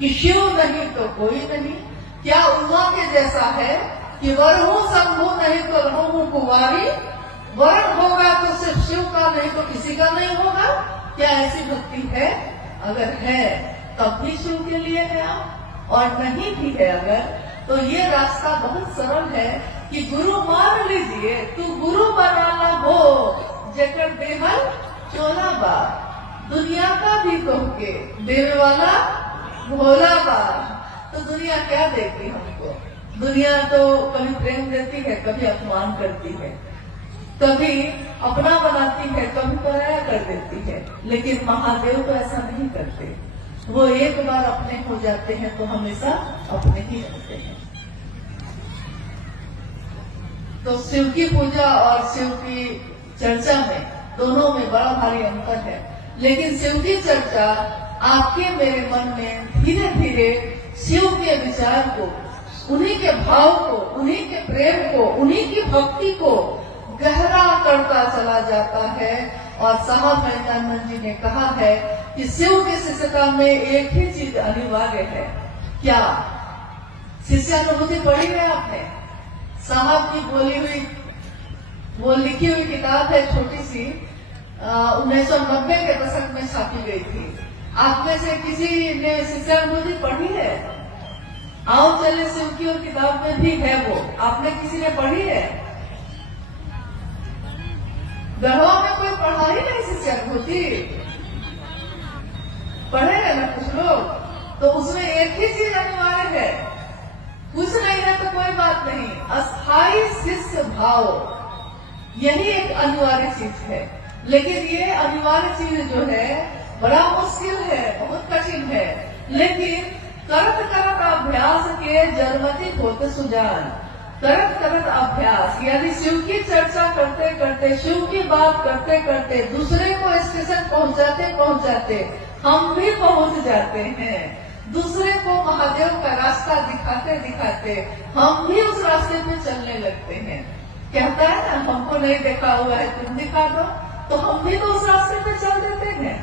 कि शिव नहीं तो कोई नहीं। क्या उमा के जैसा है कि वर हूं शंभु नहीं तो रहूं कुंवारी, वरण होगा तो सिर्फ शिव का नहीं तो किसी का नहीं होगा। क्या ऐसी भक्ति है? अगर है तब भी शिव के लिए है आप, और नहीं भी है अगर, तो ये रास्ता बहुत सरल है कि गुरु मान लीजिए, तू गुरु बनाना हो जकर देहल चोला बा, दुनिया का भी कह के देवे वाला भोला बा। तो दुनिया क्या देती हमको? दुनिया तो कभी प्रेम देती है, कभी अपमान करती है, कभी अपना बनाती है, कभी पराया कर देती है। लेकिन महादेव तो ऐसा नहीं करते। वो एक बार अपने हो जाते हैं तो हमेशा अपने ही रहते हैं। तो शिव की पूजा और शिव की चर्चा में, दोनों में बड़ा भारी अंतर है। लेकिन शिव की चर्चा आपके मेरे मन में धीरे धीरे शिव के विचार को, उन्हीं के भाव को, उन्हीं के प्रेम को, उन्हीं की भक्ति को गहरा करता चला जाता है। और साहब महेंद्रानंद जी ने कहा है कि शिव की शिष्यता में एक ही चीज अनिवार्य है। क्या? शिष्यानुभूति पढ़ी है आपने? साहब की बोली हुई, वो लिखी हुई किताब है, छोटी सी, 1990 के दशक में छापी गई थी। आप में से किसी ने शिष्यानुभूति पढ़ी है? आओ चले शिव की और किताब में भी है वो, आपने किसी ने पढ़ी है? गढ़वा में कोई पढ़ा ही नहीं शिष्यानुभूति, पढ़े हैं ना कुछ लोग? तो उसमें एक ही चीज अनिवार्य है, कुछ नहीं है तो कोई बात नहीं, अस्थाई शिष्य भाव, यही एक अनिवार्य चीज है। लेकिन ये अनिवार्य चीज जो है बड़ा मुश्किल है, बहुत कठिन है। लेकिन करत करत अभ्यास के जरमति होते सुजान, करत करत अभ्यास, यानी शिव की चर्चा करते करते, शिव की बात करते करते, दूसरे को स्टेशन पहुंचाते पहुंचाते हम भी पहुंच जाते हैं। दूसरे को महादेव का रास्ता दिखाते दिखाते हम भी उस रास्ते पे चलने लगते हैं। कहता है ना, हमको नहीं देखा हुआ है, तुम दिखा दो, तो हम भी तो उस रास्ते पे चल देते हैं।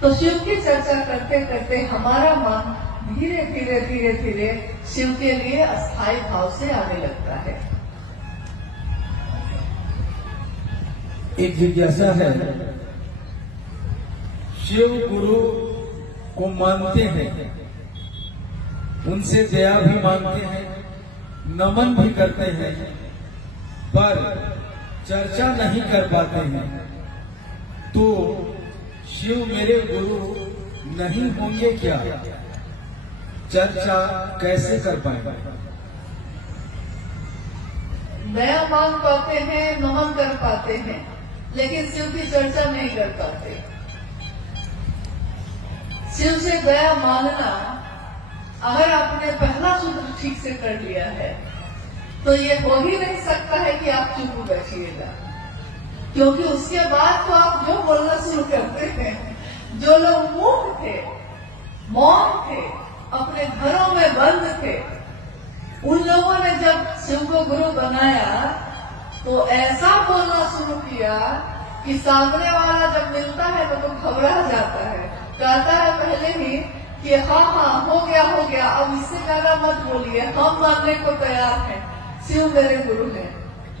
तो शिव की चर्चा करते करते हमारा मन धीरे धीरे धीरे धीरे शिव के लिए अस्थायी भाव से आने लगता है। एक जिज्ञासा है, शिव गुरु को मानते हैं, उनसे दया भी मांगते हैं, नमन भी करते हैं, पर चर्चा नहीं कर पाते हैं, तो शिव मेरे गुरु नहीं होंगे क्या? चर्चा कैसे कर पाएंगे? दया मांग पाते हैं, नमन कर पाते हैं, लेकिन शिव की चर्चा नहीं कर पाते। शिव से दया मांगना, अगर आपने पहला सूत्र ठीक से कर लिया है तो ये हो ही नहीं सकता है कि आप चुप बैठिएगा, क्योंकि उसके बाद तो आप जो बोलना शुरू करते हैं। जो लोग मूक थे, मौन थे, अपने घरों में बंद थे, उन लोगों ने जब शिव को गुरु बनाया तो ऐसा बोलना शुरू किया कि सामने वाला जब मिलता है तो घबरा जाता है, कहता है पहले ही कि हाँ हाँ हो गया, अब इससे ज्यादा मत बोलिए, हम मानने को तैयार हैं, शिव मेरे गुरु हैं।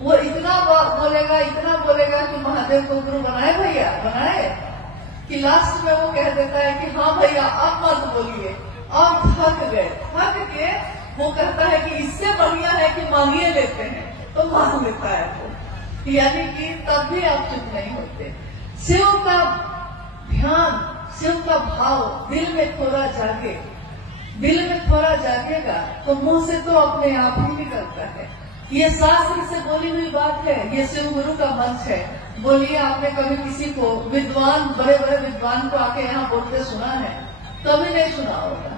वो इतना बोलेगा कि महादेव को गुरु बनाए भैया, बनाए, कि लास्ट में वो कह देता है कि हाँ भैया अब मत बोलिए, अब थक गए, थक के वो कहता है कि इससे बढ़िया है कि मांगिए लेते हैं, तो मांग लेता है वो। यानी कि तब भी आप चुप नहीं होते। शिव का ध्यान, शिव का भाव दिल में थोड़ा जागे, दिल में थोड़ा जागेगा तो मुंह से तो अपने आप ही निकलता है। ये शास्त्र से बोली हुई बात है, ये शिव गुरु का मंच है। बोलिए, आपने कभी किसी को, विद्वान, बड़े बड़े विद्वान को आके यहाँ बोलते सुना है? कभी नहीं सुना होगा।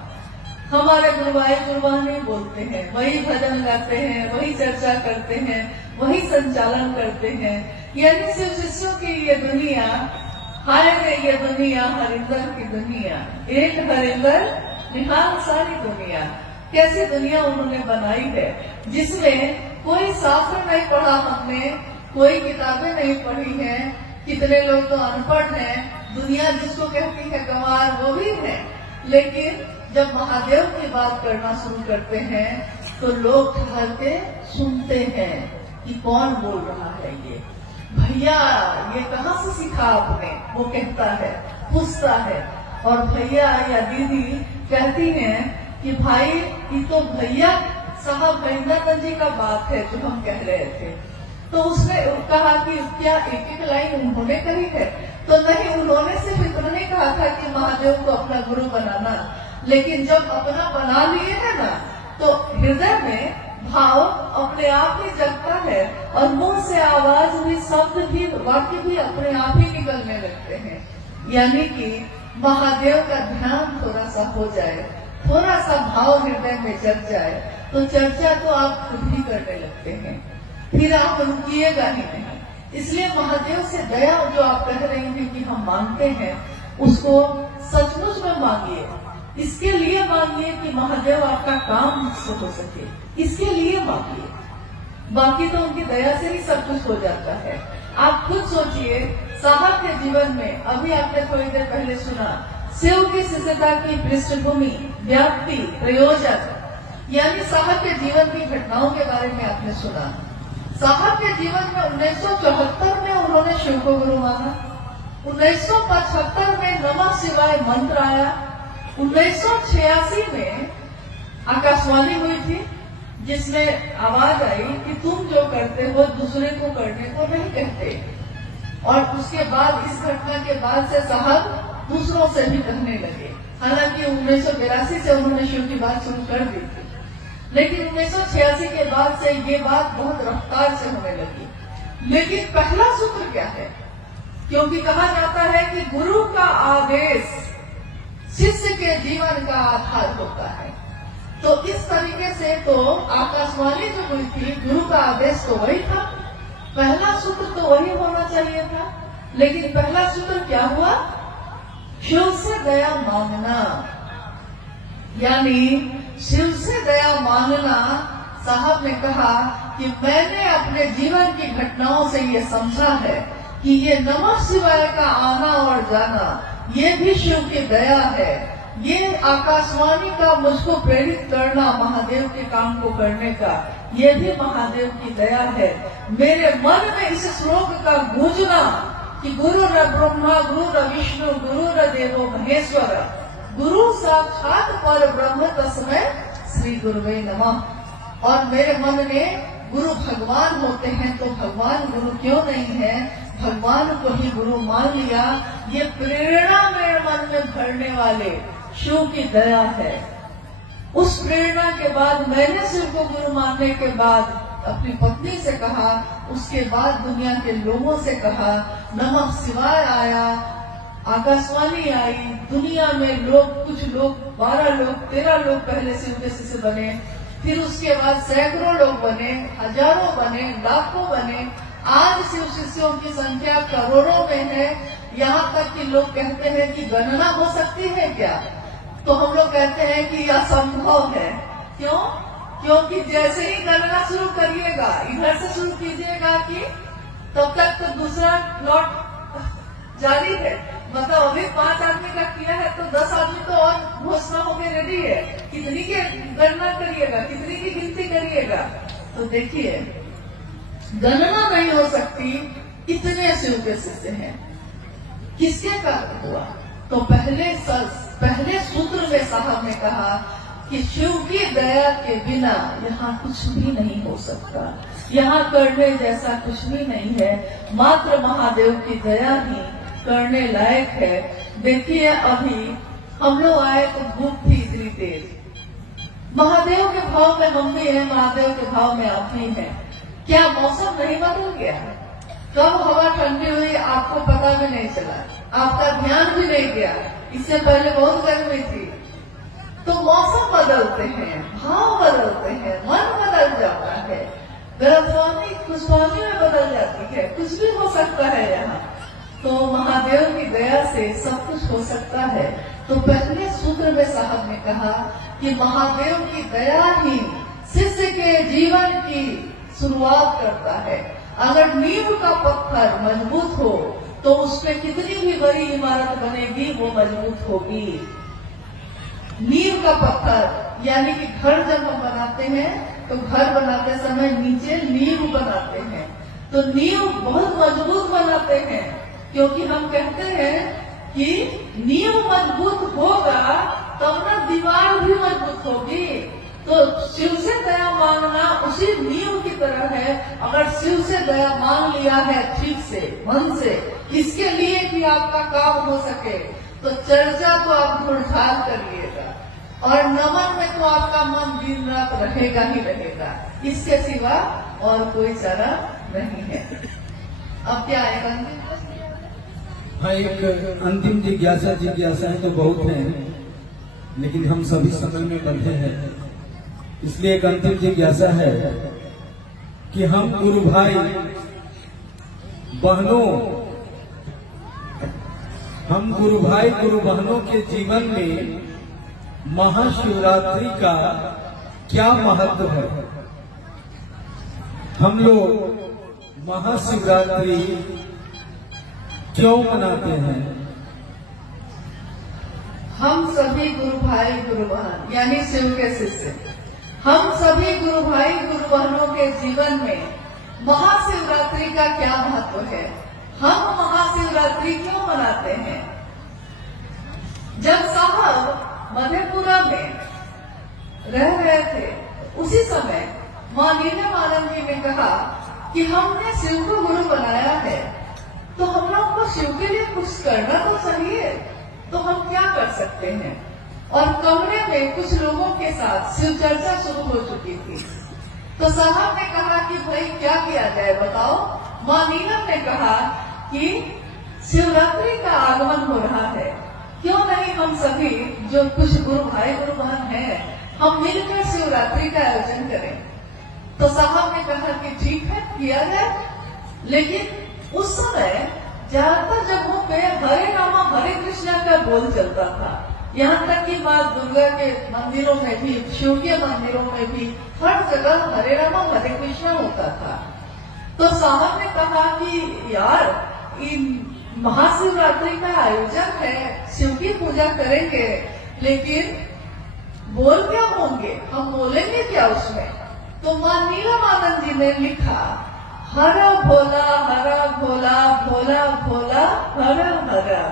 हमारे गुरुभाई गुरुबानी बोलते हैं, वही भजन गाते हैं, वही चर्चा करते हैं, वही संचालन करते हैं। यानी शिव शिष्यों की ये दुनिया, हाय रे ये दुनिया, हरिंदर की दुनिया, एक हरिंदर निहाल सारी दुनिया। कैसी दुनिया उन्होंने बनाई है, जिसमें कोई शास्त्र नहीं पढ़ा हमने, कोई किताबें नहीं पढ़ी हैं, कितने लोग तो अनपढ़ हैं, दुनिया जिसको कहती है गंवार वो भी है, लेकिन जब महादेव की बात करना शुरू करते हैं तो लोग ठहर के सुनते हैं कि कौन बोल रहा है ये, भैया ये कहाँ से सीखा आपने, वो कहता है, पूछता है। और भैया या दीदी कहती हैं कि भाई ये तो भैया साहब महेंद्र जी का बात है जो हम कह रहे थे। तो उसने कहा कि क्या एक एक लाइन उन्होंने कही है? तो नहीं, उन्होंने सिर्फ इतना नहीं कहा था कि महादेव को अपना गुरु बनाना, लेकिन जब अपना बना लिए है ना तो हृदय में भाव अपने आप ही जगता है और मुंह से आवाज भी, शब्द भी, वाक्य भी अपने आप ही निकलने लगते हैं। यानी कि महादेव का ध्यान थोड़ा सा हो जाए, थोड़ा सा भाव हृदय में जग जाए तो चर्चा तो आप खुद ही करने लगते हैं, फिर आप रुकिएगा ही नहीं। इसलिए महादेव से दया जो आप कह रही हैं कि हम मांगते हैं, उसको सचमुच में मांगिए। इसके लिए मांगिए कि महादेव आपका काम मुझसे हो सके, इसके लिए मांगिए। बाकी तो उनकी दया से ही सब कुछ हो जाता है। आप खुद सोचिए, साहब के जीवन में अभी आपने थोड़ी देर पहले सुना, शिव की शिष्यता की पृष्ठभूमि, व्याप्ति, प्रयोजन, यानी साहब के जीवन की घटनाओं के बारे में आपने सुना। साहब के जीवन में 1974 में उन्होंने शिव को गुरु माना, 1975 में नमः शिवाय मंत्र आया, 1986 में आकाशवाणी हुई थी जिसमें आवाज आई कि तुम जो करते हो दूसरे को करने को नहीं कहते। और उसके बाद, इस घटना के बाद से साहब दूसरों से भी कहने लगे। हालांकि 1982 से उन्होंने शिव की बात शुरू कर दी थी, लेकिन 1986 के बाद से ये बात बहुत रफ्तार से होने लगी। लेकिन पहला सूत्र क्या है? क्योंकि कहा जाता है कि गुरु का आदेश शिष्य के जीवन का आधार होता है, तो इस तरीके से तो आकाशवाणी जो हुई थी, गुरु का आदेश तो वही था, पहला सूत्र तो वही होना चाहिए था। लेकिन पहला सूत्र क्या हुआ? शिव से दया मांगना। यानी शिव से दया मांगना। साहब ने कहा कि मैंने अपने जीवन की घटनाओं से ये समझा है कि ये नमः शिवाय का आना और जाना ये भी शिव की दया है। ये आकाशवाणी का मुझको प्रेरित करना महादेव के काम को करने का, ये भी महादेव की दया है। मेरे मन में इस श्लोक का गूंजना कि गुरु र ब्रह्मा गुरु र विष्णु गुरु र देवो महेश्वर गुरु साक्षात पर ब्रह्म तस्मै श्री गुरुवे नमः। और मेरे मन में गुरु भगवान होते हैं तो भगवान गुरु क्यों नहीं है, भगवान को ही गुरु मान लिया। ये प्रेरणा मेरे मन में भरने वाले शिव की दया है। उस प्रेरणा के बाद मैंने शिव को गुरु मानने के बाद अपनी पत्नी से कहा, उसके बाद दुनिया के लोगों से कहा, नमः शिवाय आया, आकाशवाणी आई, दुनिया में लोग, कुछ लोग 12 लोग 13 लोग पहले शिव के शिष्य बने, फिर उसके बाद सैकड़ों लोग बने, हजारों बने, लाखों बने। आज शिव शिष्यों की संख्या करोड़ों में है। यहाँ तक कि लोग कहते हैं कि गणना हो सकती है क्या? तो हम लोग कहते हैं कि यह असंभव है। क्यों? क्योंकि जैसे ही गणना शुरू करिएगा, इधर से शुरू कीजिएगा कि तब तक तो दूसरा प्लॉट जारी है। मतलब अभी 5 आदमी का किया है तो 10 आदमी तो और घोषणा होकर रेडी है। कितनी की गणना करिएगा, कितनी की गिनती करिएगा? तो देखिए, गणना नहीं हो सकती, इतने शिव के शिष्य हैं। किसके कारण हुआ? तो पहले सूत्र में साहब ने कहा कि शिव की दया के बिना यहाँ कुछ भी नहीं हो सकता, यहाँ करने जैसा कुछ भी नहीं है। मात्र महादेव की दया ही करने लायक है। देखिए, अभी हम लोग आए तो धूप थी इतनी तेज, महादेव के भाव में हम भी हैं, महादेव के भाव में आप भी हैं। क्या मौसम नहीं बदल गया? कब हवा ठंडी हुई आपको पता भी नहीं चला, आपका ध्यान भी नहीं गया। इससे पहले बहुत गर्मी थी। तो मौसम बदलते हैं, भाव बदलते हैं, मन बदल जाता है, गलतफहमी खुशफहमी में बदल जाती है, कुछ भी हो सकता है यहाँ। तो महादेव की दया से सब कुछ हो सकता है। तो पहले सूत्र में साहब ने कहा कि महादेव की दया ही शिष्य के जीवन की शुरुआत करता है। अगर नींव का पत्थर मजबूत हो तो उसमें कितनी भी बड़ी इमारत बनेगी वो मजबूत होगी। नींव का पत्थर, यानी कि घर जब हम बनाते हैं तो घर बनाते समय नीचे नींव बनाते हैं, तो नींव बहुत मजबूत बनाते हैं, क्योंकि हम कहते हैं कि नींव मजबूत होगा तब ना दीवार भी मजबूत होगी। तो शिव से दया मांगना उसी नींव की तरह है। अगर शिव से दया मांग लिया है ठीक से, मन से, इसके लिए कि आपका काम हो सके, तो चर्चा तो आप ढूंढाल करिएगा, और नमन में तो आपका मन दिन रात रहेगा ही रहेगा। इसके सिवा और कोई चारा नहीं है। अब क्या आएगा? हाँ, एक अंतिम जिज्ञासाएं तो बहुत हैं, लेकिन हम सभी समय में बंधे हैं, इसलिए एक अंतिम जिज्ञासा है कि हम गुरु भाई बहनों, हम गुरु भाई गुरु बहनों के जीवन में महाशिवरात्रि का क्या महत्व है? हम लोग महाशिवरात्रि क्यों मनाते हैं? हम सभी गुरु भाई गुरु बहन यानी शिव के शिष्य, हम सभी गुरु भाई गुरु बहनों के जीवन में महाशिवरात्रि का क्या महत्व है? हम महाशिवरात्रि क्यों मनाते हैं? जब साहब मधेपुरा में रह रहे थे, उसी समय मां नीलमानंद जी ने कहा कि हमने शिव को गुरु बनाया है, तो हम लोग को शिव के लिए कुछ करना तो चाहिए, तो हम क्या कर सकते हैं? और कमरे में कुछ लोगों के साथ शिव चर्चा शुरू हो चुकी थी, तो साहब ने कहा कि भाई क्या किया जाए बताओ। मां नीलम ने कहा कि शिवरात्रि का आगमन हो रहा है, क्यों नहीं हम सभी जो कुछ गुरु भाई गुरु बहन हैं, हम मिलकर शिवरात्रि का आयोजन करें। तो साहब ने कहा कि ठीक है, किया जाए। लेकिन उस समय ज्यादातर जगहों पे हरे रामा हरे कृष्णा का बोल चलता था, यहाँ तक कि माँ दुर्गा के मंदिरों में भी, शिव के मंदिरों में भी हर जगह हरे रामा हरे कृष्णा होता था। तो साहब ने कहा कि यार इन महाशिवरात्रि का आयोजन है, शिव की पूजा करेंगे, लेकिन बोल क्या होंगे, हम बोलेंगे क्या उसमें? तो मां नीलमानंद जी ने लिखा, हरा भोला भोला भोला भोला हरा हरा,